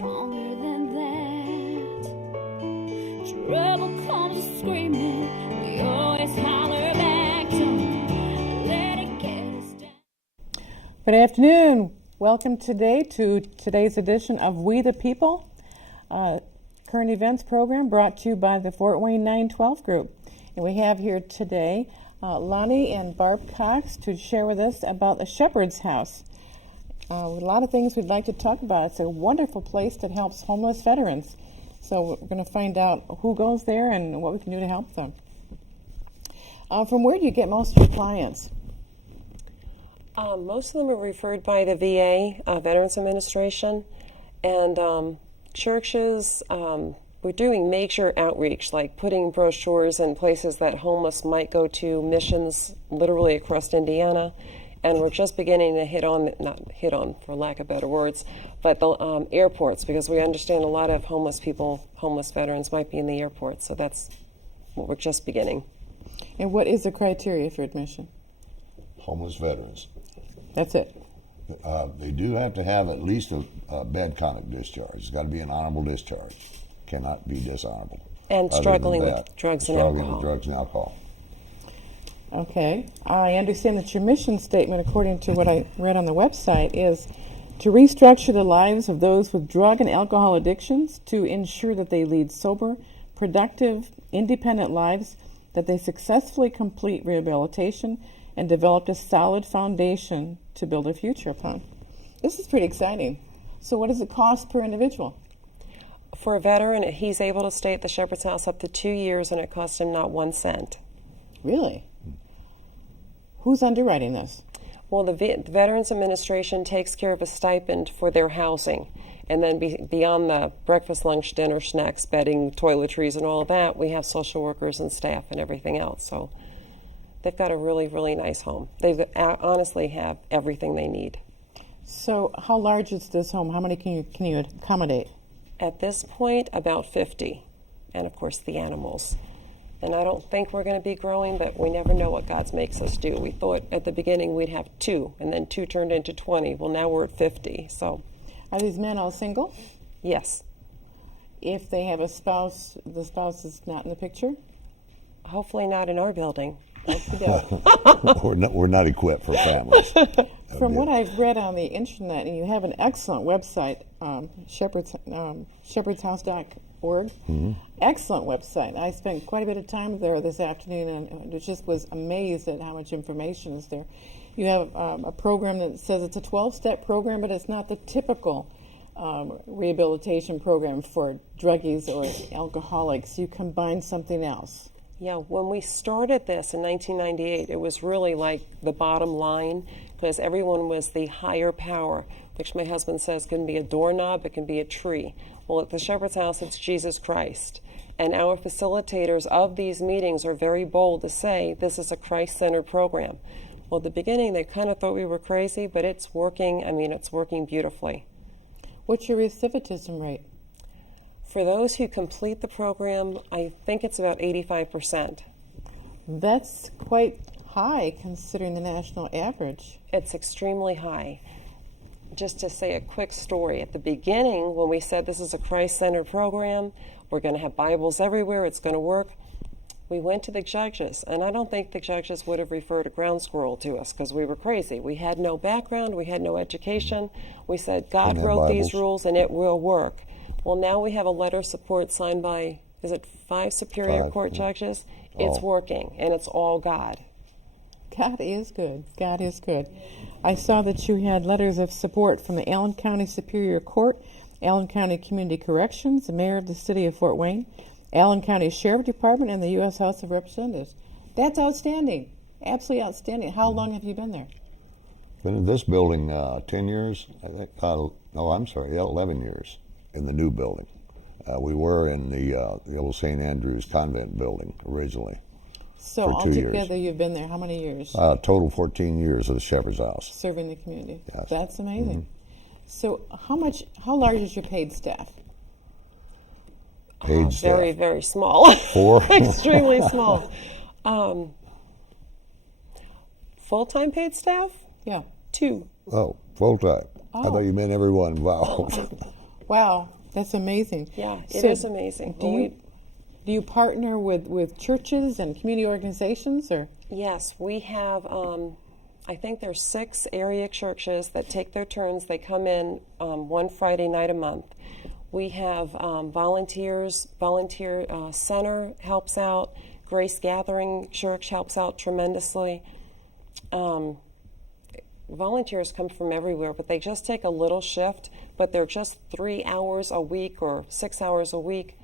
stronger than that. Trouble comes screaming, we always holler back. Don't let it get us down. Good afternoon. Welcome today to today's edition of We the People, current events program brought to you by the Fort Wayne 912 group. And we have here today Lonnie and Barb Cox to share with us about the Shepherd's House. A lot of things we'd like to talk about. It's a wonderful place that helps homeless veterans. So we're going to find out who goes there and what we can do to help them. From where do you get most of your clients? Most of them are referred by the VA, Veterans Administration, and churches. We're doing major outreach, like putting brochures in places that homeless might go to, missions literally across Indiana, and we're just beginning to not hit on for lack of better words, but the airports, because we understand a lot of homeless veterans might be in the airport, so that's what we're just beginning. And what is the criteria for admission? Homeless veterans. That's it. They do have to have at least a bad conduct discharge. It's got to be an honorable discharge. Cannot be dishonorable. And struggling with drugs and alcohol. Struggling with drugs and alcohol. Okay. I understand that your mission statement, according to what I read on the website, is to restructure the lives of those with drug and alcohol addictions to ensure that they lead sober, productive, independent lives, that they successfully complete rehabilitation, and develop a solid foundation to build a future upon. This is pretty exciting. So what does it cost per individual? For a veteran, he's able to stay at the Shepherd's House up to 2 years, and it costs him not 1 cent. Really? Who's underwriting this? Well, the Veterans Administration takes care of a stipend for their housing. And then beyond the breakfast, lunch, dinner, snacks, bedding, toiletries, and all of that, we have social workers and staff and everything else. So they've got a really, really nice home. They honestly have everything they need. So how large is this home? How many can you accommodate? At this point, about 50. And, of course, the animals. And I don't think we're going to be growing, but we never know what God makes us do. We thought at the beginning we'd have 2, and then 2 turned into 20. Well, now we're at 50. So, are these men all single? Yes. If they have a spouse, the spouse is not in the picture? Hopefully not in our building. We're not equipped for families. From what I've read on the internet, and you have an excellent website, shepherdshouse.org. Mm-hmm. Excellent website. I spent quite a bit of time there this afternoon, and just was amazed at how much information is there. You have a program that says it's a 12-step program, but it's not the typical rehabilitation program for druggies or alcoholics. You combine something else. Yeah, when we started this in 1998, it was really like the bottom line, because everyone was the higher power, which my husband says can be a doorknob, it can be a tree. Well, at the Shepherd's House, it's Jesus Christ. And our facilitators of these meetings are very bold to say this is a Christ-centered program. Well, at the beginning, they kind of thought we were crazy, but it's working. I mean, it's working beautifully. What's your recidivism rate? For those who complete the program, I think it's about 85%. That's quite high considering the national average. It's extremely high. Just to say a quick story, at the beginning, when we said this is a Christ-centered program, we're going to have Bibles everywhere, it's going to work, we went to the judges, and I don't think the judges would have referred a ground squirrel to us because we were crazy. We had no background, we had no education. We said, God wrote these rules and it will work. Well, now we have a letter of support signed by, is it 5 Superior Court judges? It's working, and it's all God. God is good. God is good. I saw that you had letters of support from the Allen County Superior Court, Allen County Community Corrections, the mayor of the city of Fort Wayne, Allen County Sheriff Department, and the U.S. House of Representatives. That's outstanding. Absolutely outstanding. How long have you been there? Been in this building 10 years. I think. 11 years in the new building. We were in the old St. Andrew's Convent building originally. So for 2 years. Altogether, you've been there how many years? Total 14 years of the Shepherd's House. Serving the community. Yes. That's amazing. Mm-hmm. So how large is your paid staff? Paid staff. Very, very small. 4? Extremely small. Full-time paid staff? Yeah. 2. Oh, full-time. I thought you meant everyone involved. Wow, that's amazing. Yeah, it So is amazing. Do you partner with churches and community organizations, or? Yes, we have, I think there's 6 area churches that take their turns. They come in one Friday night a month. We have volunteers, Volunteer Center helps out, Grace Gathering Church helps out tremendously. Volunteers come from everywhere, but they just take a little shift, but they're just 3 hours a week or 6 hours a week.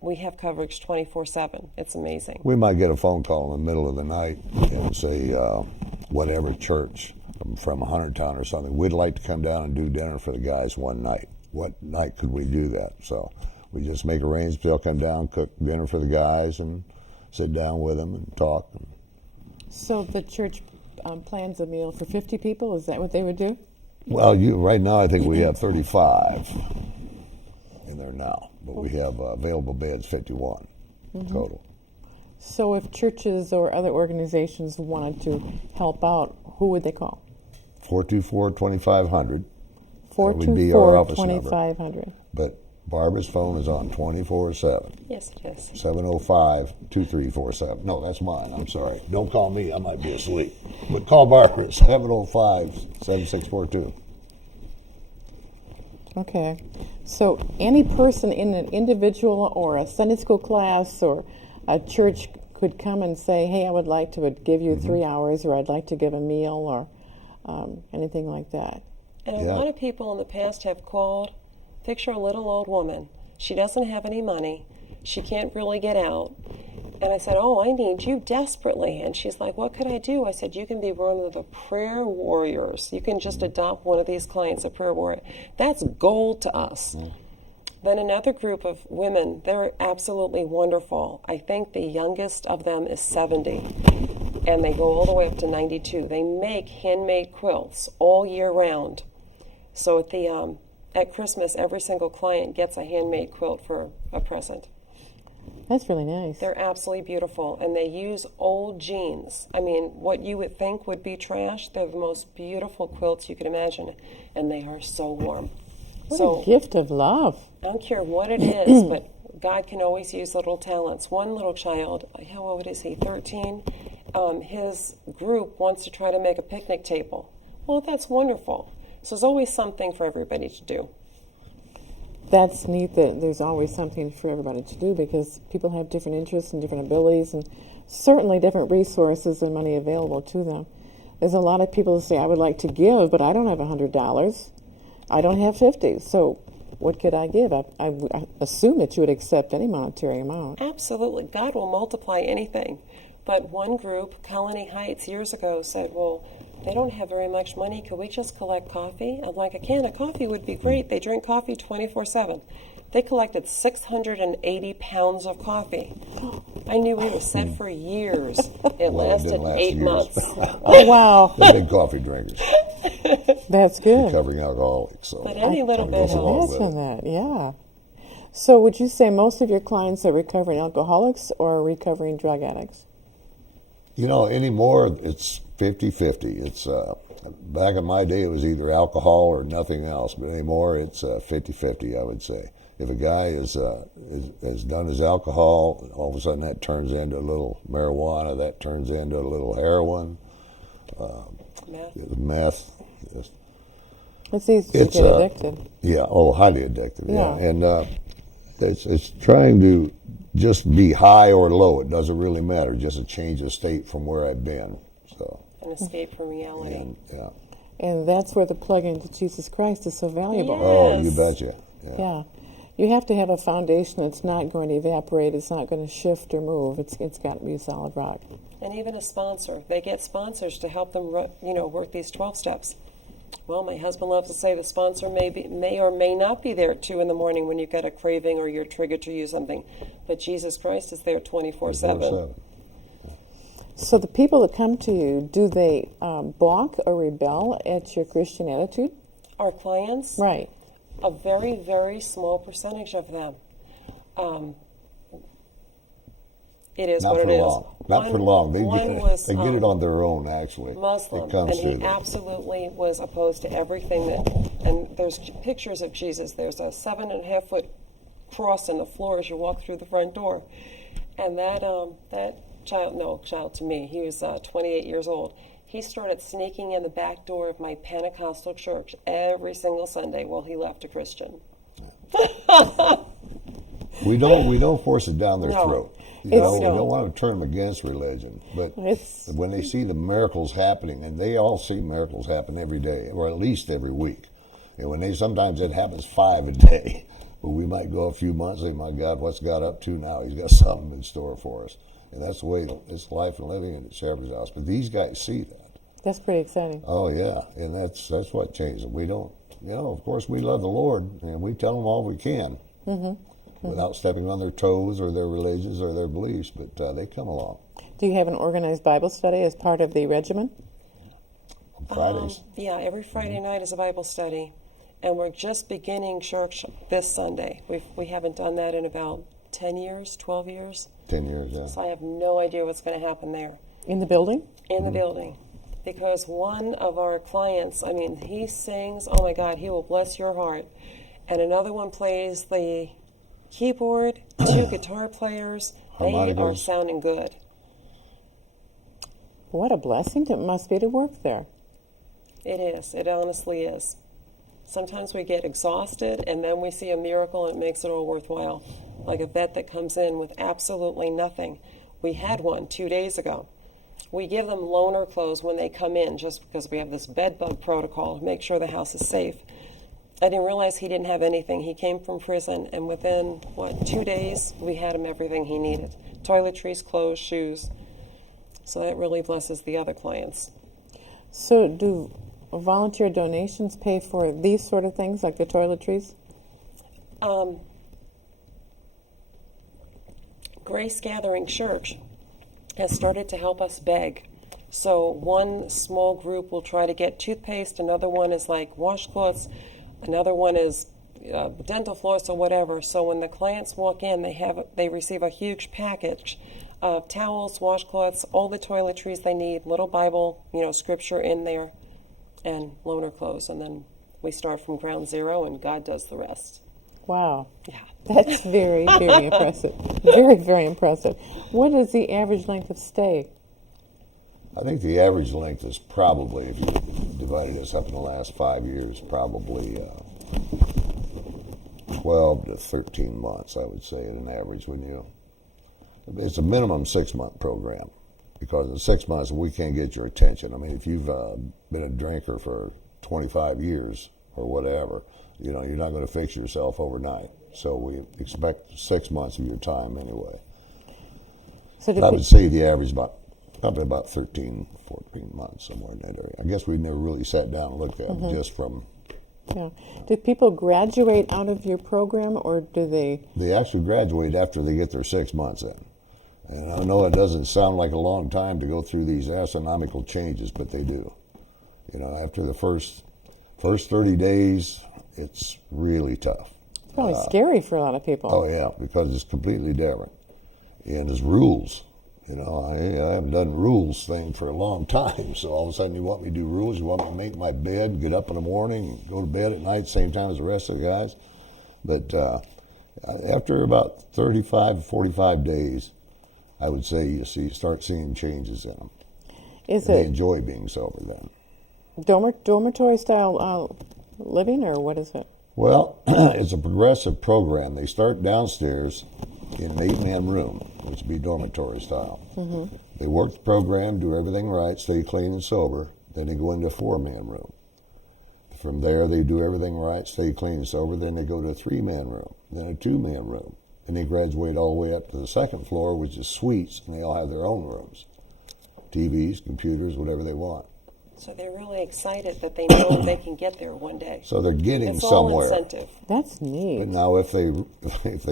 We have coverage 24/7. It's amazing. We might get a phone call in the middle of the night and say, whatever church from Huntertown or something, we'd like to come down and do dinner for the guys one night. What night could we do that? So we just make arrangements. They'll come down, cook dinner for the guys, and sit down with them and talk. So the church plans a meal for 50 people. Is that what they would do? Well, right now I think we have 35 in there now, but we have available beds 51 total. So if churches or other organizations wanted to help out, who would they call? 424-2500. That would be our office number. 424-2500. But Barbara's phone is on 24/7. Yes, it is. 705-2347. No, that's mine. I'm sorry. Don't call me. I might be asleep. But call Barbara at 705-7642. Okay. So any person in an individual or a Sunday school class or a church could come and say, hey, I would like to give you 3 hours, or I'd like to give a meal, or anything like that. And a Yeah. lot of people in the past have called. Picture a little old woman. She doesn't have any money. She can't really get out. And I said, oh, I need you desperately. And she's like, what could I do? I said, you can be one of the prayer warriors. You can just adopt one of these clients, a prayer warrior. That's gold to us. Then another group of women, they're absolutely wonderful. I think the youngest of them is 70, and they go all the way up to 92. They make handmade quilts all year round. So at Christmas, every single client gets a handmade quilt for a present. That's really nice. They're absolutely beautiful, and they use old jeans. I mean, what you would think would be trash, they're the most beautiful quilts you could imagine, and they are so warm. What So a gift of love. I don't care what it is, but God can always use little talents. One little child, how old is he, 13? His group wants to try to make a picnic table. Well, that's wonderful. So there's always something for everybody to do. That's neat that there's always something for everybody to do, because people have different interests and different abilities and certainly different resources and money available to them. There's a lot of people who say, I would like to give, but I don't have $100. I don't have 50. So what could I give? I assume that you would accept any monetary amount. Absolutely. God will multiply anything. But one group, Colony Heights, years ago said, well, they don't have very much money. Could we just collect coffee? I'm like, a can of coffee would be great. They drink coffee 24/7. They collected 680 pounds of coffee. I knew we were set for years. It Well, it lasted didn't last 8 years. months. Oh, wow. They're big coffee drinkers, That's good. recovering alcoholics. So But any little goes bit along helps. with Imagine it. that, yeah. So would you say most of your clients are recovering alcoholics or recovering drug addicts? You know, anymore it's 50-50. It's back in my day it was either alcohol or nothing else, but anymore it's 50-50. I would say if a guy has done his alcohol, all of a sudden that turns into a little marijuana, that turns into a little heroin, meth. It's easy to It's, get addicted. Yeah, highly addictive. Yeah, Yeah. and it's trying to just be high or low. It doesn't really matter. Just a change of state from where I've been. So, An escape from reality. and yeah. And that's where the plug into Jesus Christ is so valuable. Yeah. Oh, you Yes. betcha. Yeah. Yeah. You have to have a foundation that's not going to evaporate, it's not going to shift or move. It's got to be a solid rock. And even a sponsor. They get sponsors to help them, work these 12 steps. Well, my husband loves to say the sponsor may or may not be there at 2 in the morning when you get a craving or you're triggered to use something. But Jesus Christ is there 24/7. 24/7. So the people that come to you, do they balk or rebel at your Christian attitude? Our clients, Right. a very, very small percentage of them. It is Not what for it is. long. Not for long. They One get, was they get it on their own, actually. Muslim, It comes and to he them. absolutely was opposed to everything that. And there's pictures of Jesus. There's a 7.5-foot cross in the floor as you walk through the front door, and that child to me, he was 28 years old. He started sneaking in the back door of my Pentecostal church every single Sunday while he left a Christian. We don't force it down their No. throat. You It's- know, we No. don't want to turn them against religion, but It's- when they see the miracles happening, and they all see miracles happen every day, or at least every week, and when sometimes it happens 5 a day, but we might go a few months and say, my God, what's God up to now? He's got something in store for us, and that's the way it's life and living in the Shepherd's House. But these guys see that. That's pretty exciting. Oh yeah, and that's what changes them. We don't, of course, we love the Lord, and we tell them all we can, without stepping on their toes or their religions or their beliefs. But they come along Do you have an organized Bible study as part of the regimen? on Fridays. Yeah, every Friday night is a Bible study, and we're just beginning church this Sunday. We haven't done that in about 10 years, 12 years. 10 years, yeah. So I have no idea what's going to happen there In the building? in the building. Because one of our clients, I mean, he sings, oh my God, he will bless your heart. And another one plays the keyboard, 2 guitar players. They are Harmonicas. sounding good. What a blessing it must be to work there. It is. It honestly is. Sometimes we get exhausted and then we see a miracle and it makes it all worthwhile. Like a vet that comes in with absolutely nothing. We had one 2 days ago. We give them loaner clothes when they come in just because we have this bed bug protocol to make sure the house is safe. I didn't realize he didn't have anything. He came from prison, and within, 2 days, we had him everything he needed. Toiletries, clothes, shoes. So that really blesses the other clients. So do volunteer donations pay for these sort of things, like the toiletries? Grace Gathering Church has started to help us beg. So one small group will try to get toothpaste, another one is like washcloths, another one is dental floss or whatever. So when the clients walk in, they receive a huge package of towels, washcloths, all the toiletries they need, little Bible, scripture in there, and loaner clothes. And then we start from ground zero, and God does the rest. Wow. Yeah. That's very, very impressive. Very, very impressive. What is the average length of stay? I think the average length is probably, if you divided this up in the last 5 years, probably 12 to 13 months, I would say, at an average. It's a minimum 6-month program, because in 6 months we can't get your attention. I mean, if you've been a drinker for 25 years or whatever, you're not going to fix yourself overnight. So we expect 6 months of your time anyway. So do But I pe- would say the average probably about 13, 14 months, somewhere in that area. I guess we never really sat down and looked at it just from. yeah. Do people graduate out of your program, or do they? They actually graduate after they get their 6 months in. And I know it doesn't sound like a long time to go through these astronomical changes, but they do. After the first 30 days, it's really tough. It's probably scary for a lot of people. Oh yeah, because it's completely different, and it's rules. I haven't done rules thing for a long time. So all of a sudden, you want me to do rules? You want me to make my bed, get up in the morning, go to bed at night, same time as the rest of the guys? But after about 35, 45 days, I would say you start seeing changes in them. Is They it enjoy being sober then. dormitory style living, or what is it? Well, it's a progressive program. They start downstairs in an 8-man room, which would be dormitory style. Mm-hmm. They work the program, do everything right, stay clean and sober. Then they go into a 4-man room. From there, they do everything right, stay clean and sober. Then they go to a 3-man room, then a 2-man room. And they graduate all the way up to the second floor, which is suites, and they all have their own rooms. TVs, computers, whatever they want. So they're really excited that they know they can get there one day. So they're getting It's all somewhere. incentive That's But neat. now if they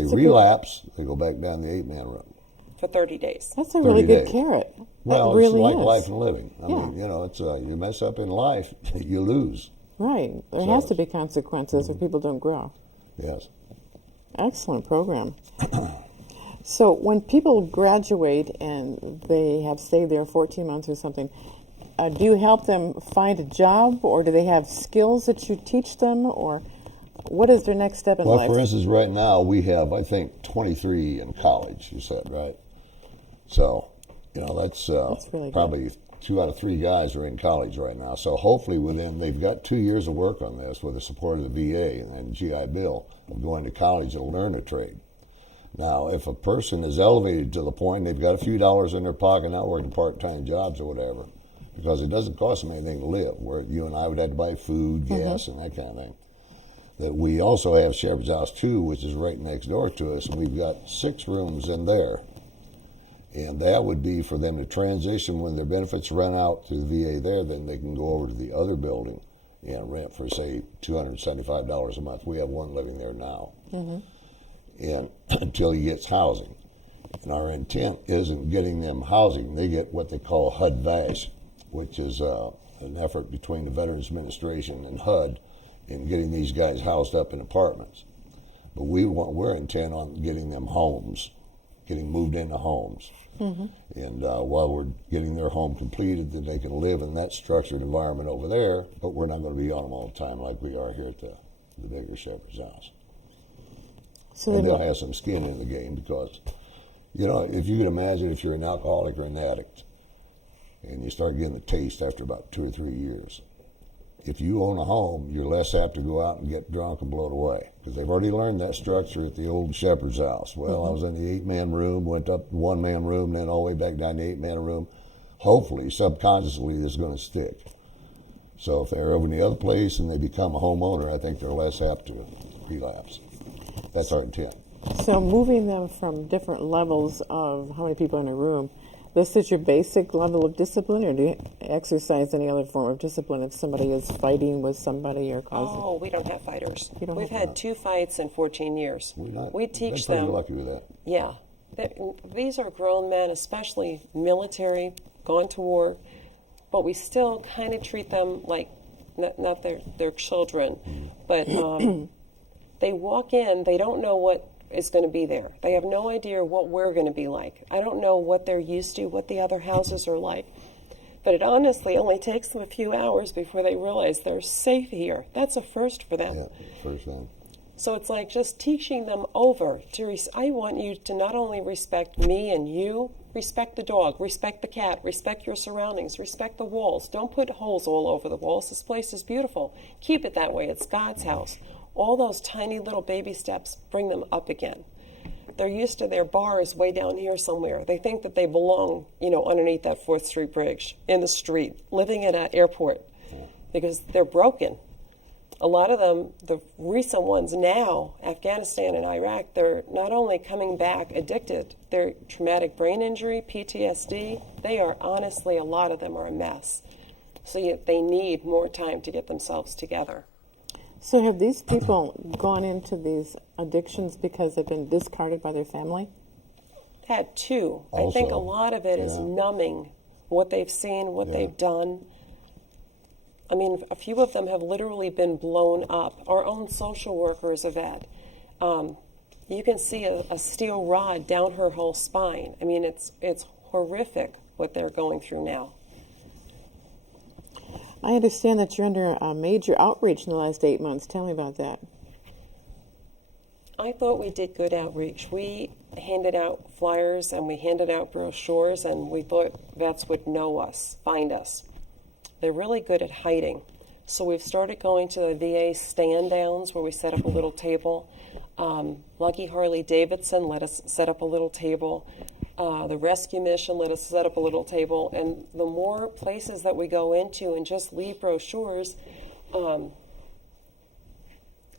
relapse, they go back down the 8-man room. for 30 days. That's a really 30 good days. carrot. Well, that really it's like is. life and living. I Yeah. mean, it's you mess up in life, you lose. Right. There So has to be consequences, or people don't grow. Yes. Excellent program. So when people graduate and they have stayed there 14 months or something, do you help them find a job, or do they have skills that you teach them, or what is their next step in Well, life? for instance, right now we have, I think, 23 in college, you said, right? So, that's really good. probably 2 out of 3 guys are in college right now. So hopefully they've got 2 years of work on this with the support of the VA and GI Bill of going to college to learn a trade. Now, if a person is elevated to the point they've got a few dollars in their pocket, not working part-time jobs or whatever, because it doesn't cost them anything to live, where you and I would have to buy food, gas, and that kind of thing. That we also have Shepherd's House 2, which is right next door to us, and we've got 6 rooms in there. And that would be for them to transition when their benefits run out to the VA there, then they can go over to the other building and rent for, say, $275 a month. We have one living there now. And until he gets housing. And our intent isn't getting them housing. They get what they call HUD-VASH, which is an effort between the Veterans Administration and HUD in getting these guys housed up in apartments. But we're intent on getting them homes, getting moved into homes. And while we're getting their home completed, then they can live in that structured environment over there, but we're not going to be on them all the time like we are here at the bigger Shepherd's House. So And they they'll have some skin in the game because, if you can imagine if you're an alcoholic or an addict and you start getting the taste after about 2 or 3 years, if you own a home, you're less apt to go out and get drunk and blow it away because they've already learned that structure at the old Shepherd's House. Well, I was in the 8-man room, went up 1-man room, then all the way back down to 8-man room. Hopefully, subconsciously, this is going to stick. So if they're over in the other place and they become a homeowner, I think they're less apt to relapse. That's our intent. So moving them from different levels of how many people in a room, this is your basic level of discipline, or do you exercise any other form of discipline if somebody is fighting with somebody or causing? Oh, we don't have fighters. You don't We've have had 2 fights in 14 years. We teach They're pretty them. lucky with that. Yeah. These are grown men, especially military, gone to war, but we still kind of treat them like not their children, but they walk in, they don't know what is going to be there. They have no idea what we're going to be like. I don't know what they're used to, what the other houses are like. But it honestly only takes them a few hours before they realize they're safe here. That's a first for them. Yeah, first thing. So it's like just teaching them over to, I want you to not only respect me and you, respect the dog, respect the cat, respect your surroundings, respect the walls. Don't put holes all over the walls. This place is beautiful. Keep it that way. It's God's house. All those tiny little baby steps bring them up again. They're used to their bars way down here somewhere. They think that they belong, underneath that 4th Street bridge, in the street, living at an airport, because they're broken. A lot of them, the recent ones now, Afghanistan and Iraq, they're not only coming back addicted, they're traumatic brain injury, PTSD. They are honestly, a lot of them are a mess. So they need more time to get themselves together. So have these people gone into these addictions because they've been discarded by their family? Had 2. I think a Also, lot of it is numbing what they've seen, what they've done. I mean, a few of them have literally been blown up. Our own social worker is a vet. You can see a steel rod down her whole spine. I mean, it's horrific what they're going through now. I understand that you're under a major outreach in the last 8 months. Tell me about that. I thought we did good outreach. We handed out flyers and we handed out brochures, and we thought vets would know us, find us. They're really good at hiding. So we've started going to the VA stand downs where we set up a little table. Lucky Harley Davidson let us set up a little table. The rescue mission let us set up a little table. And the more places that we go into and just leave brochures,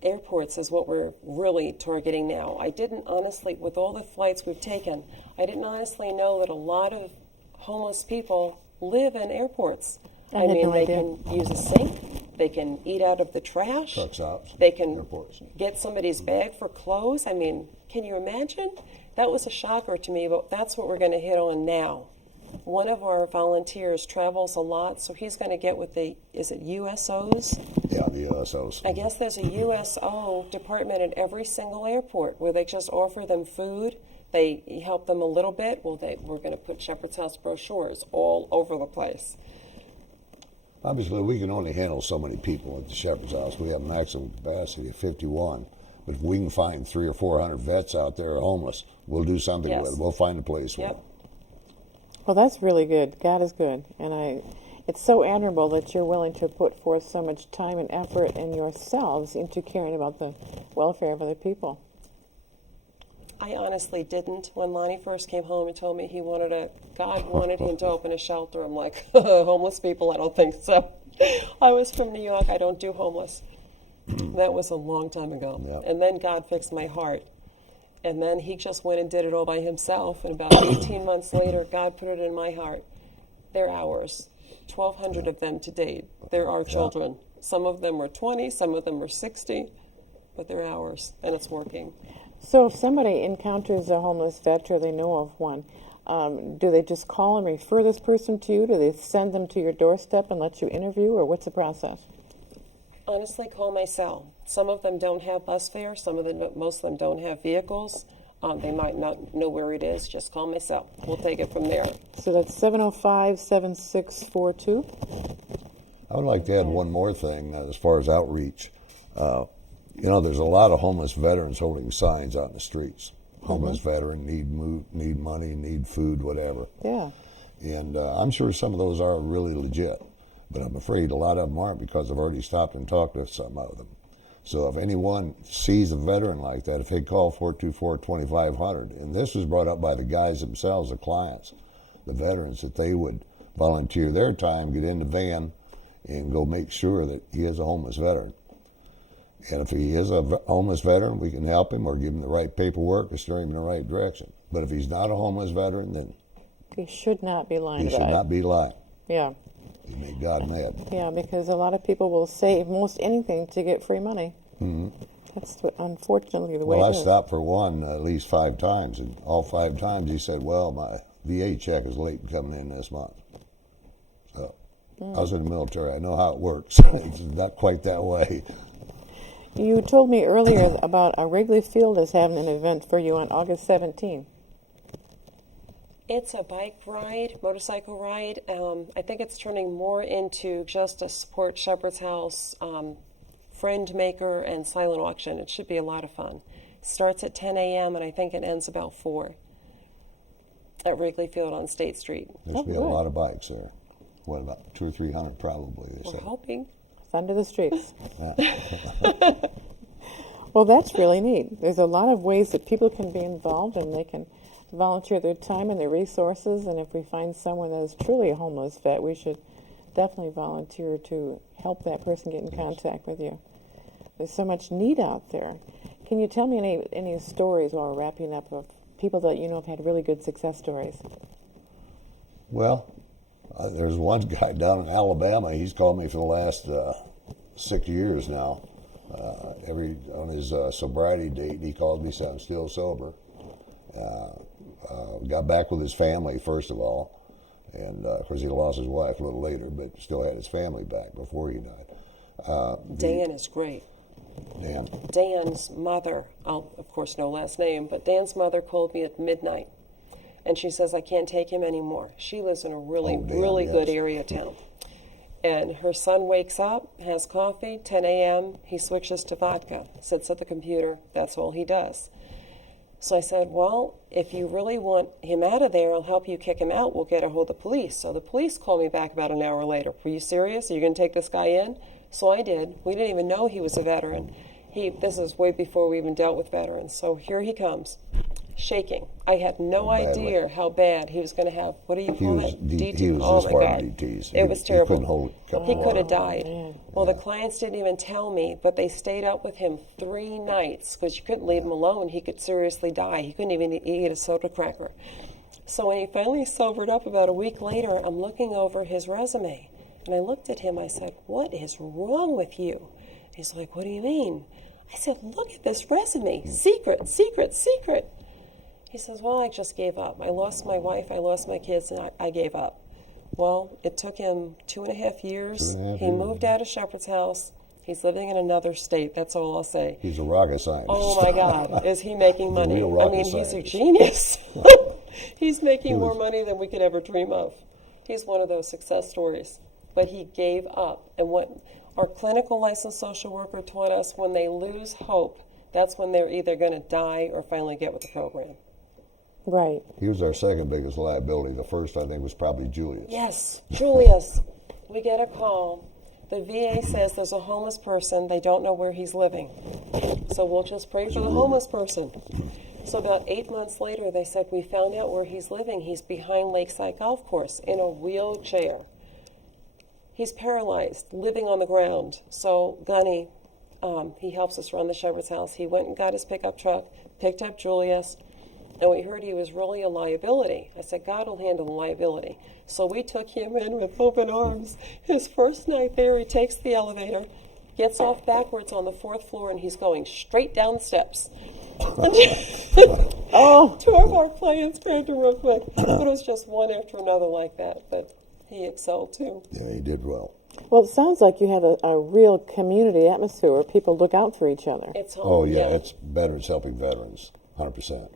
airports is what we're really targeting now. I didn't honestly, with all the flights we've taken, I didn't honestly know that a lot of homeless people live in airports. I had no they idea. can use a sink, they can eat out of the trash, Truck stops, they can airports. get somebody's bag for clothes. I mean, can you imagine? That was a shocker to me, but that's what we're going to hit on now. One of our volunteers travels a lot, so he's going to get with is it USOs? Yeah, the USOs. I guess there's a USO department at every single airport where they just offer them food, They help them a little bit. Well, we're going to put Shepherd's House brochures all over the place. Obviously, we can only handle so many people at the Shepherd's House. We have maximum capacity of 51. But if we can find 300 or 400 vets out there homeless, we'll do something Yes. with it. We'll find a place for Yep. them. Well, that's really good. God is good. And it's so admirable that you're willing to put forth so much time and effort and yourselves into caring about the welfare of other people. I honestly didn't. When Lonnie first came home and told me God wanted him to open a shelter, I'm like, homeless people, I don't think so. I was from New York, I don't do homeless. That was a long time ago. Yep. And then God fixed my heart. And then he just went and did it all by himself. And about 18 months later, God put it in my heart. They're ours. 1,200 of them to date. They're our children. Some of them were 20, some of them were 60, but they're ours, and it's working. So if somebody encounters a homeless vet or they know of one, do they just call and refer this person to you? Do they send them to your doorstep and let you interview, or what's the process? Honestly, call my cell. Some of them don't have bus fare. Most of them don't have vehicles. They might not know where it is. Just call my cell. We'll take it from there. So that's 705-7642. I would like to add one more thing as far as outreach. There's a lot of homeless veterans holding signs out in the streets. Homeless veteran, need money, need food, whatever. Yeah. And I'm sure some of those are really legit, but I'm afraid a lot of them aren't because I've already stopped and talked to some of them. So if anyone sees a veteran like that, if they call 424-2500, and this was brought up by the guys themselves, the clients, the veterans, that they would volunteer their time, get in the van, and go make sure that he is a homeless veteran. And if he is a homeless veteran, we can help him or give him the right paperwork or steer him in the right direction. But if he's not a homeless veteran, then He should not be lying he should about not be lying. it. Yeah. He made God mad. Yeah, because a lot of people will say most anything to get free money. Mm-hmm. That's unfortunately the way Well, I it is. stopped for one at least 5 times, and all 5 times he said, well, my VA check is late coming in this month. So I was in the military. I know how it works. It's not quite that way. You told me earlier about Wrigley Field is having an event for you on August 17th. It's a bike ride, motorcycle ride. I think it's turning more into just a support Shepherd's House, friend maker, and silent auction. It should be a lot of fun. Starts at 10 a.m. and I think it ends about 4 at Wrigley Field on State Street. There should be a good. lot of bikes there. What, about 200 or 300 probably, they We're said. hoping. Under the streets. Well, that's really neat. There's a lot of ways that people can be involved, and they can volunteer their time and their resources. And if we find someone that is truly a homeless vet, we should definitely volunteer to help that person get in contact with you. There's so much need out there. Can you tell me any stories while we're wrapping up of people that you know have had really good success stories? Well, there's one guy down in Alabama. He's called me for the last 6 years now. On his sobriety date, he calls me, said I'm still sober. Got back with his family first of all, and of course he lost his wife a little later, but still had his family back before he died. Dan is great. Dan, Dan's mother, of course no last name, but Dan's mother called me at midnight, and she says, I can't take him anymore. She lives in a really, Dan, really good yes. area town. And her son wakes up, has coffee, 10 a.m., he switches to vodka, sits at the computer, that's all he does. So I said, well, if you really want him out of there, I'll help you kick him out. We'll get a hold of the police. So the police called me back about an hour later. Were you serious? Are you going to take this guy in? So I did. We didn't even know he was a veteran. This is way before we even dealt with veterans. So here he comes, shaking. I had no idea how bad he was going to have. What do you call it? he was Oh just my hard God. DTs. It was terrible. He couldn't hold a cup He of could have water. died. Well, the clients didn't even tell me, but they stayed up with him 3 nights because you couldn't leave him alone. He could seriously die. He couldn't even eat a soda cracker. So when he finally sobered up about a week later, I'm looking over his resume. And I looked at him. I said, what is wrong with you? He's like, what do you mean? I said, look at this resume. Secret, secret, secret. He says, well, I just gave up. I lost my wife, I lost my kids, and I gave up. Well, it took him 2.5 years. 2.5 He years. moved out of Shepherd's House. He's living in another state. That's all I'll say. He's a rocket scientist. Oh my God, is he making He's a money? real I rocket mean, he's a scientist. genius. He's making more money than we could ever dream of. He's one of those success stories. But he gave up. And what our clinical licensed social worker taught us, when they lose hope, that's when they're either going to die or finally get with the program. Right. He was our second biggest liability. The first, I think, was probably Julius. Yes, Julius. We get a call. The VA says there's a homeless person. They don't know where he's living. So we'll just pray for the homeless person. So about 8 months later, they said, we found out where he's living. He's behind Lakeside Golf Course in a wheelchair. He's paralyzed, living on the ground. So Gunny, he helps us run the Shepherd's House. He went and got his pickup truck, picked up Julius, and we heard he was really a liability. I said, God will handle the liability. So we took him in with open arms. His first night there, he takes the elevator, gets off backwards on the 4th floor, and he's going straight down the steps. Oh, 2 of our clients grabbed him real quick, but it was just one after another like that. But he excelled too. Yeah, he did well. well, it sounds like you have a real community atmosphere where people look out for each other. It's home. Oh, yeah, it's veterans helping veterans, 100%.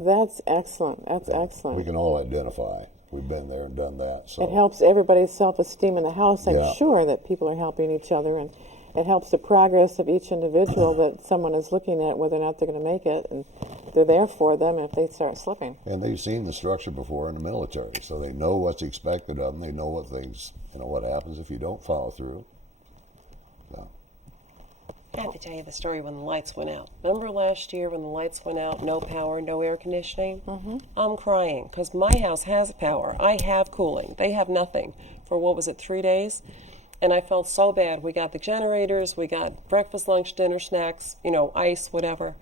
That's excellent. That's We excellent. can all identify. We've been there and done that. So It helps everybody's self-esteem in the house. I'm Yeah. sure that people are helping each other, and it helps the progress of each individual that someone is looking at, whether or not they're going to make it, and they're there for them if they start slipping. And they've seen the structure before in the military, so they know what's expected of them. They know what things, what happens if you don't follow through. So, I have to tell you the story when the lights went out. Remember last year when the lights went out, no power, no air conditioning? Mm-hmm. I'm crying because my house has power. I have cooling. They have nothing for, 3 days? And I felt so bad. We got the generators, we got breakfast, lunch, dinner, snacks, ice, whatever.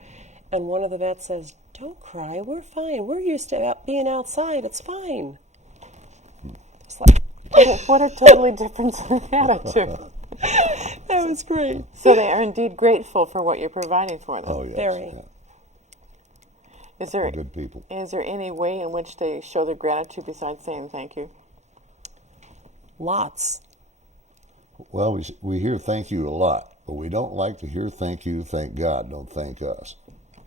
And one of the vets says, don't cry, we're fine. We're used to being outside. It's fine. It's like, What a totally different attitude. that was great. So they are indeed grateful for what you're providing for them. oh, yes. Very. Yeah. Is there Good people. any way in which they show their gratitude besides saying thank you? Lots. Well, we hear thank you a lot, but we don't like to hear thank you, thank God, don't thank us.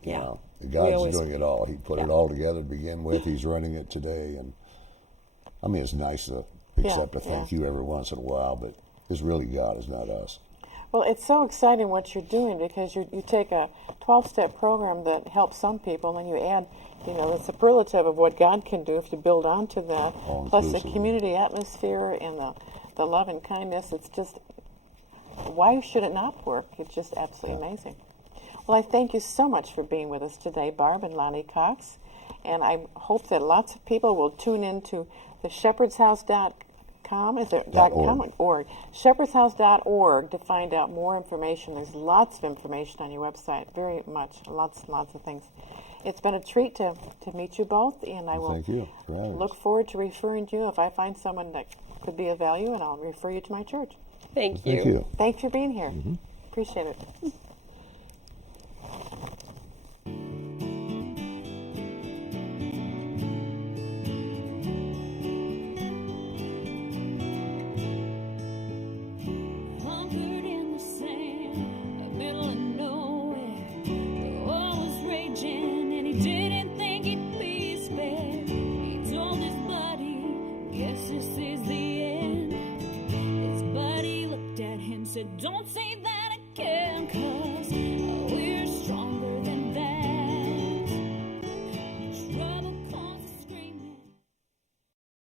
Yeah. God's always- doing it all. He put it Yeah. all together to begin with. He's running it today. And I mean, it's nice to accept a thank you every once in a while, but it's really God, it's not us. Well, it's so exciting what you're doing because you take a 12-step program that helps some people, and then you add, the superlative of what God can do if you build onto that, plus the All-inclusive. community atmosphere and the love and kindness. It's just, why should it not work? It's just absolutely amazing. Well, I thank you so much for being with us today, Barb and Lonnie Cox, and I hope that lots of people will tune into the shepherdshouse.com. Is it .com? .org. shepherdshouse.org to find out more information. There's lots of information on your website, very much, lots and lots of things. It's been a treat to meet you both, and I will Thank you for having look us. forward to referring to you if I find someone that could be of value, and I'll refer you to my church. Thank you. Thank you. Thanks for being here. Appreciate it. Hunkered in the sand, middle of nowhere. The war was raging, and he didn't think he'd be spared. He told his buddy, "Guess this is the end." His buddy looked at him, said, "Don't say that again, 'cause